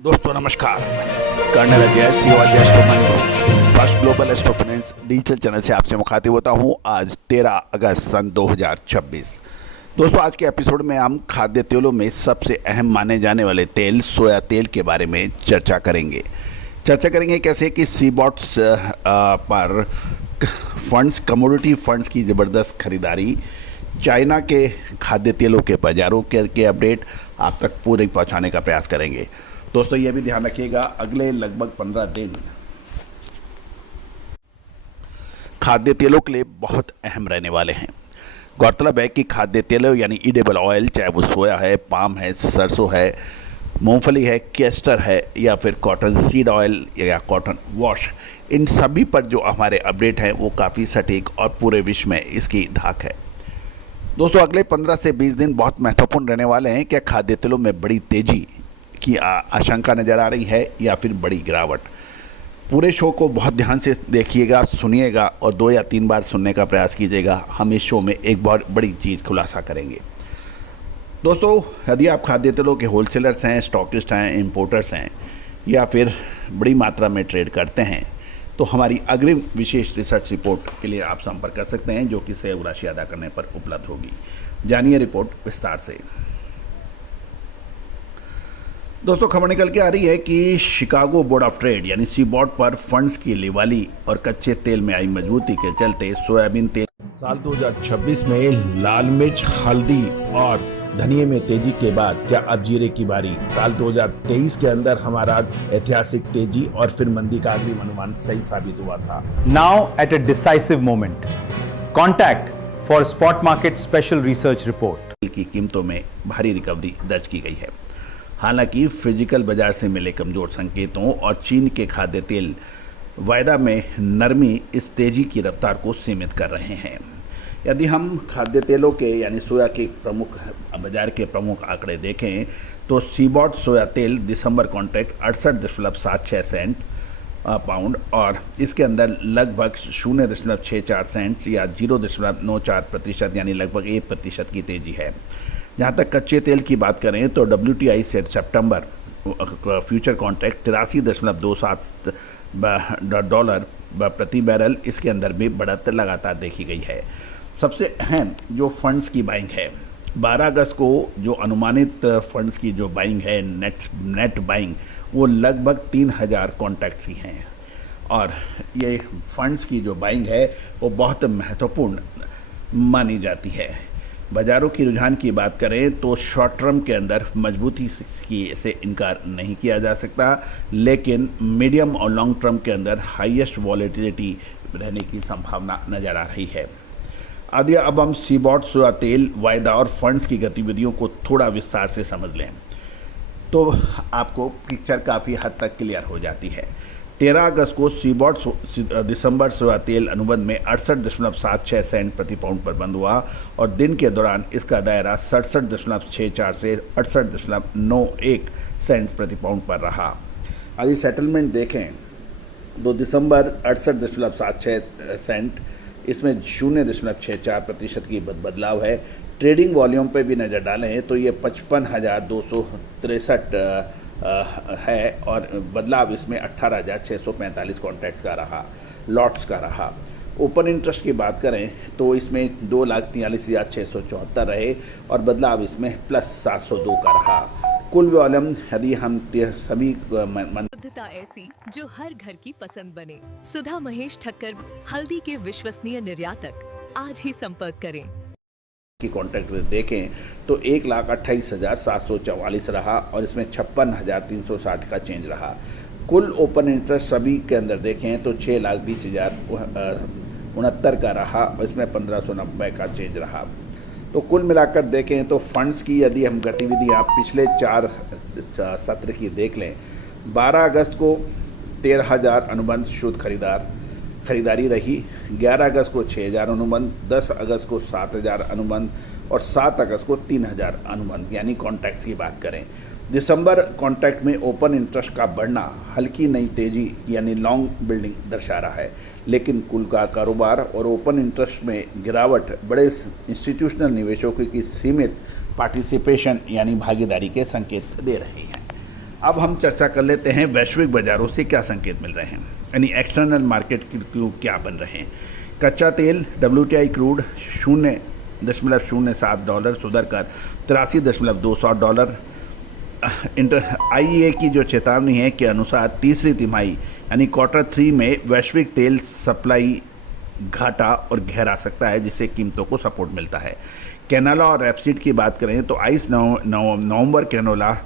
दोस्तों नमस्कार। Colonel Ajay CO first global astro finance digital channel से आपसे मुखातिब होता हूं। आज 13 अगस्त सन 2026। दोस्तों आज के एपिसोड में हम खाद्य तेलों में सबसे अहम माने जाने वाले तेल सोया तेल के बारे में चर्चा करेंगे कैसे कि सीबॉट्स पर फंड्स कमोडिटी फंड्स की ज़बरदस्त खरीदारी, चाइना के खाद्य तेलों के बाजारों के अपडेट आप तक पूरे पहुंचाने का प्रयास करेंगे। दोस्तों ये भी ध्यान रखिएगा, अगले लगभग 15 दिन खाद्य तेलों के लिए बहुत अहम रहने वाले हैं। गौरतलब है कि खाद्य तेलों यानी ईडेबल ऑयल, चाहे वो सोया है, पाम है, सरसों है, मूंगफली है, कैस्टर है या फिर कॉटन सीड ऑयल या कॉटन वॉश, इन सभी पर जो हमारे अपडेट हैं वो काफ़ी सटीक और पूरे विश्व में इसकी धाक है। दोस्तों अगले 15 से 20 दिन बहुत महत्वपूर्ण रहने वाले हैं। क्या खाद्य तेलों में बड़ी तेजी की आशंका नज़र आ रही है या फिर बड़ी गिरावट? पूरे शो को बहुत ध्यान से देखिएगा, सुनिएगा और 2 या 3 बार सुनने का प्रयास कीजिएगा। हम इस शो में एक बहुत बड़ी चीज़ खुलासा करेंगे। दोस्तों यदि आप खाद्य तेलों के होलसेलर्स हैं, स्टॉकिस्ट हैं, इंपोर्टर्स हैं या फिर बड़ी मात्रा में ट्रेड करते हैं तो हमारी अग्रिम विशेष रिसर्च रिपोर्ट के लिए आप संपर्क कर सकते हैं, जो कि सहयोग राशि अदा करने पर उपलब्ध होगी। जानिए रिपोर्ट विस्तार से। दोस्तों खबर निकल के आ रही है कि शिकागो बोर्ड ऑफ ट्रेड यानी सीबॉट पर फंड्स की लिवाली और कच्चे तेल में आई मजबूती के चलते सोयाबीन तेल साल 2026 में लाल मिर्च, हल्दी और धनिये में तेजी के बाद क्या अब जीरे की बारी? साल 2023 के अंदर हमारा ऐतिहासिक तेजी और फिर मंदी का अग्रिम अनुमान सही साबित हुआ था। Now at a decisive moment, contact for spot market special research report. तेल की कीमतों में भारी रिकवरी दर्ज की गई है। हालांकि फिजिकल बाजार से मिले कमजोर संकेतों और चीन के खाद्य तेल वायदा में नरमी इस तेजी की रफ्तार को सीमित कर रहे हैं। यदि हम खाद्य तेलों के यानी सोया के प्रमुख बाजार के प्रमुख आंकड़े देखें तो सीबॉट सोया तेल दिसंबर कॉन्ट्रैक्ट 68.76 सेंट पाउंड और इसके अंदर लगभग 0.64 सेंट्स या 0.94% यानी लगभग 1% की तेजी है। जहाँ तक कच्चे तेल की बात करें तो WTI से सितंबर फ्यूचर कॉन्ट्रैक्ट 83.27 डॉलर प्रति बैरल, इसके अंदर भी बढ़त लगातार देखी गई है। सबसे अहम जो फंड्स की बाइंग है, 12 अगस्त को जो अनुमानित फंड्स की जो बाइंग है, नेट बाइंग, वो लगभग 3000 कॉन्ट्रैक्ट्स की हैं और ये फंड्स की जो बाइंग है वो बहुत महत्वपूर्ण मानी जाती है। बाज़ारों की रुझान की बात करें तो शॉर्ट टर्म के अंदर मजबूती से इनकार नहीं किया जा सकता, लेकिन मीडियम और लॉन्ग टर्म के अंदर हाईएस्ट वॉलेटिलिटी रहने की संभावना नज़र आ रही है। आदि अब हम सीबॉट सोया तेल वायदा और फंड्स की गतिविधियों को थोड़ा विस्तार से समझ लें तो आपको पिक्चर काफ़ी हद तक क्लियर हो जाती है। 13 अगस्त को सीबॉट दिसंबर सोया तेल अनुबंध में 68.76 सेंट प्रति पाउंड पर बंद हुआ और दिन के दौरान इसका दायरा 67.64 से 68.91 सेंट प्रति पाउंड पर रहा। यदि सेटलमेंट देखें तो दिसंबर 68.76 सेंट, इसमें 0.64% की बदलाव है। ट्रेडिंग वॉल्यूम पे भी नज़र डालें तो ये 55,263 है और बदलाव इसमें 18,645 कॉन्ट्रैक्ट्स का रहा, लॉट्स का रहा। ओपन इंटरेस्ट की बात करें तो इसमें 2,43,674 रहे और बदलाव इसमें +702 का रहा। कुल वॉल्यूम यदि हम सभी शुद्धता ऐसी जो हर घर की पसंद बने। सुधा महेश ठक्कर, हल्दी के विश्वसनीय निर्यातक। आज ही संपर्क करें। की कॉन्ट्रैक्ट देखें तो 1,28,744 रहा और इसमें 56,360 का चेंज रहा। कुल ओपन इंटरेस्ट सभी के अंदर देखें तो 6,20,069 का रहा और इसमें 1,590 का चेंज रहा। तो कुल मिलाकर देखें तो फंड्स की यदि हम गतिविधियाँ पिछले 4 सत्र की देख लें, 12 अगस्त को 13,000 अनुबंध शुद्ध खरीदारी रही, 11 अगस्त को 6,000 अनुबंध, 10 अगस्त को 7,000 अनुबंध और 7 अगस्त को 3,000 अनुबंध यानी कॉन्ट्रैक्ट्स की बात करें। दिसंबर कॉन्ट्रैक्ट में ओपन इंटरेस्ट का बढ़ना हल्की नई तेजी यानी लॉन्ग बिल्डिंग दर्शा रहा है, लेकिन कुल का कारोबार और ओपन इंटरेस्ट में गिरावट बड़े इंस्टीट्यूशनल निवेशकों की सीमित पार्टिसिपेशन यानी भागीदारी के संकेत दे रही है। अब हम चर्चा कर लेते हैं वैश्विक बाजारों से क्या संकेत मिल रहे हैं, यानी एक्सटर्नल मार्केट क्यों क्या बन रहे हैं। कच्चा तेल WTI क्रूड $0.07 सुधरकर $83.200। IEA की जो चेतावनी है के अनुसार तीसरी तिमाही यानी Q3 में वैश्विक तेल सप्लाई घाटा और गहरा सकता है, जिससे कीमतों को सपोर्ट मिलता है। कैनोला और रेपसीड की बात करें तो 22 नवंबर कैनोला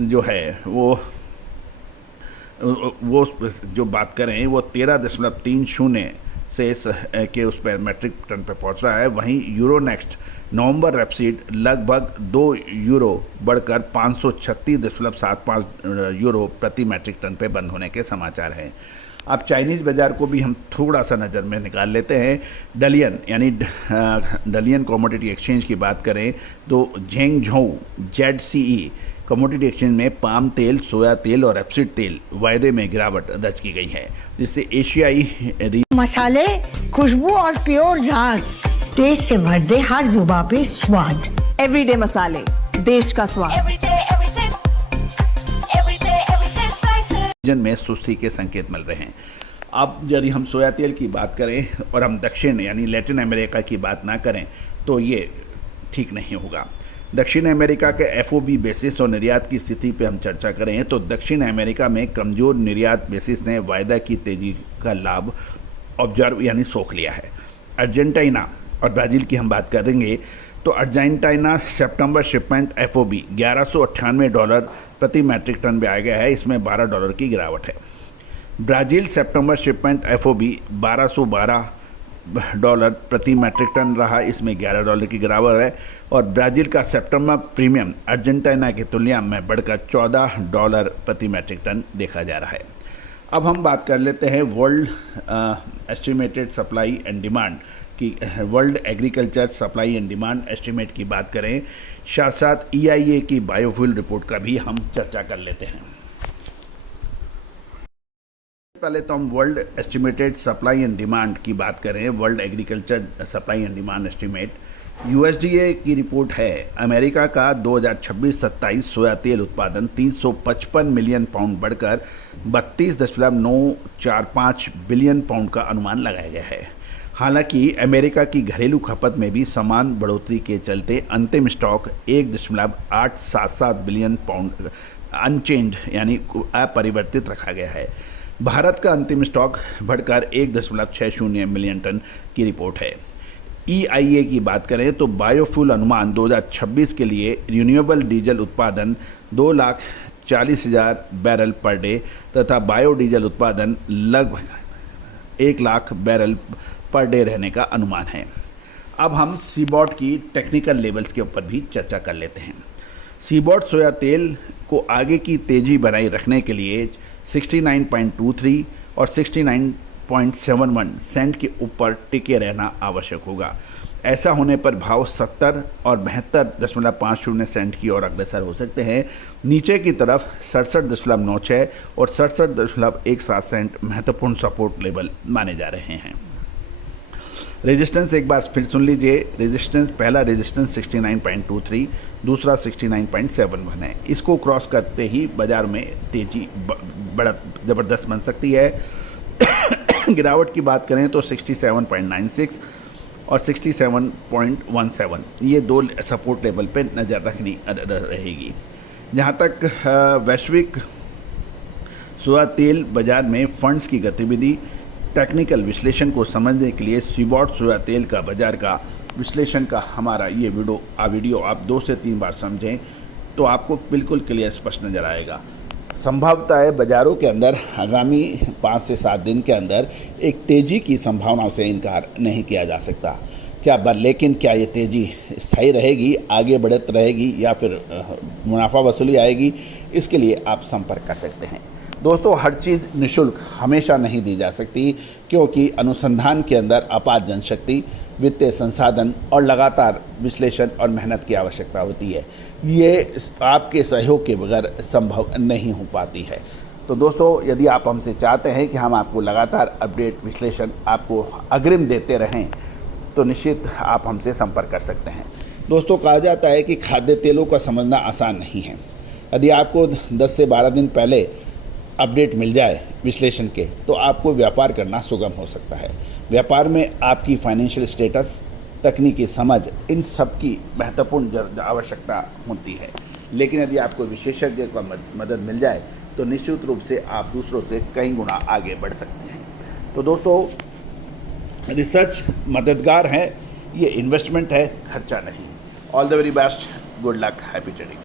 जो है वो जो बात करें वो 13.30 से के उस पर मेट्रिक टन पर पहुंच रहा है। वहीं यूरोनेक्स्ट नवंबर रेपसीड लगभग €2 बढ़कर 536.75 यूरो प्रति मैट्रिक टन पे बंद होने के समाचार हैं। अब चाइनीज़ बाज़ार को भी हम थोड़ा सा नज़र में निकाल लेते हैं। डलियन यानी डलियन कमोडिटी एक्सचेंज की बात करें तो झेंगझोउ ZCE कमोडिटी एक्सचेंज में पाम तेल, सोया तेल और रेपसीड तेल वायदे में गिरावट दर्ज की गई है, जिससे एशियाई मसाले, खुशबू और प्योर झांझ टेस्ट से भर दे हर जुबां पे स्वाद। एवरीडे मसाले, देश का स्वाद। रीजन में सुस्ती के संकेत मिल रहे हैं। अब यदि हम सोया तेल की बात करें और हम दक्षिण यानी लैटिन अमेरिका की बात ना करें तो ये ठीक नहीं होगा। दक्षिण अमेरिका के FOB बेसिस और निर्यात की स्थिति पे हम चर्चा करें तो दक्षिण अमेरिका में कमज़ोर निर्यात बेसिस ने वायदा की तेज़ी का लाभ ऑब्जर्व यानी सोख लिया है। अर्जेंटीना और ब्राज़ील की हम बात करेंगे तो अर्जेंटीना सितंबर शिपमेंट FOB $1198 प्रति मैट्रिक टन पे आ गया है, इसमें $12 की गिरावट है। ब्राज़ील सितंबर शिपमेंट FOB $1212 प्रति मैट्रिक टन रहा, इसमें $11 की गिरावट है। और ब्राज़ील का सितंबर प्रीमियम अर्जेंटीना की तुलना में बढ़कर $14 प्रति मैट्रिक टन देखा जा रहा है। अब हम बात कर लेते हैं world estimated supply and demand की। World agriculture supply and demand estimate की बात करें, साथ साथ EIA की बायोफ्यूल रिपोर्ट का भी हम चर्चा कर लेते हैं। पहले तो हम world estimated supply and demand की बात करें। World agriculture supply and demand estimate USDA की रिपोर्ट है। अमेरिका का 2026-27 सोया तेल उत्पादन 355 मिलियन पाउंड बढ़कर 32.945 बिलियन पाउंड का अनुमान लगाया गया है। हालांकि अमेरिका की घरेलू खपत में भी समान बढ़ोतरी के चलते अंतिम स्टॉक 1.877 बिलियन पाउंड अनचेंज यानी अपरिवर्तित रखा गया है। भारत का अंतिम स्टॉक बढ़कर 1.60 मिलियन टन की रिपोर्ट है। EIA की बात करें तो बायोफ्यूल अनुमान 2026 के लिए रिन्यूएबल डीजल उत्पादन 2,40,000 बैरल पर डे तथा बायोडीजल उत्पादन लगभग 1 लाख बैरल पर डे रहने का अनुमान है। अब हम सीबॉट की टेक्निकल लेवल्स के ऊपर भी चर्चा कर लेते हैं। सीबॉट सोया तेल को आगे की तेज़ी बनाए रखने के लिए 69.23 और 69.71 सेंट के ऊपर टिके रहना आवश्यक होगा। ऐसा होने पर भाव 70 और 72.50 सेंट की ओर अग्रसर हो सकते हैं। नीचे की तरफ 67.96 और 67.17 सेंट महत्वपूर्ण सपोर्ट लेवल माने जा रहे हैं। रेजिस्टेंस एक बार फिर सुन लीजिए। रेजिस्टेंस, पहला रेजिस्टेंस 69.23, दूसरा 69.71 है। इसको क्रॉस करते ही बाजार में तेजी बढ़त ज़बरदस्त बन सकती है। गिरावट की बात करें तो 67.96 और 67.17 ये दो सपोर्ट लेवल पे नज़र रखनी रहेगी। जहाँ तक वैश्विक सोया तेल बाजार में फंड्स की गतिविधि, टेक्निकल विश्लेषण को समझने के लिए सीबॉट सोया तेल का बाजार का विश्लेषण का हमारा ये वीडियो आप 2 से 3 बार समझें तो आपको बिल्कुल क्लियर स्पष्ट नज़र आएगा। संभावता है बाज़ारों के अंदर आगामी 5 से 7 दिन के अंदर एक तेज़ी की संभावनाओं से इनकार नहीं किया जा सकता। लेकिन क्या ये तेज़ी स्थायी रहेगी, आगे बढ़त रहेगी या फिर मुनाफा वसूली आएगी, इसके लिए आप संपर्क कर सकते हैं। दोस्तों, हर चीज़ निःशुल्क हमेशा नहीं दी जा सकती, क्योंकि अनुसंधान के अंदर अपार जनशक्ति, वित्तीय संसाधन और लगातार विश्लेषण और मेहनत की आवश्यकता होती है। ये आपके सहयोग के बगैर संभव नहीं हो पाती है। तो दोस्तों, यदि आप हमसे चाहते हैं कि हम आपको लगातार अपडेट विश्लेषण आपको अग्रिम देते रहें तो निश्चित आप हमसे संपर्क कर सकते हैं। दोस्तों, कहा जाता है कि खाद्य तेलों का समझना आसान नहीं है। यदि आपको 10 से 12 दिन पहले अपडेट मिल जाए विश्लेषण के, तो आपको व्यापार करना सुगम हो सकता है। व्यापार में आपकी फाइनेंशियल स्टेटस, तकनीकी समझ, इन सब की महत्वपूर्ण आवश्यकता होती है। लेकिन यदि आपको विशेषज्ञ का मदद मिल जाए तो निश्चित रूप से आप दूसरों से कई गुना आगे बढ़ सकते हैं। तो दोस्तों, रिसर्च मददगार है, ये इन्वेस्टमेंट है, खर्चा नहीं। All the very best, good luck, happy trading.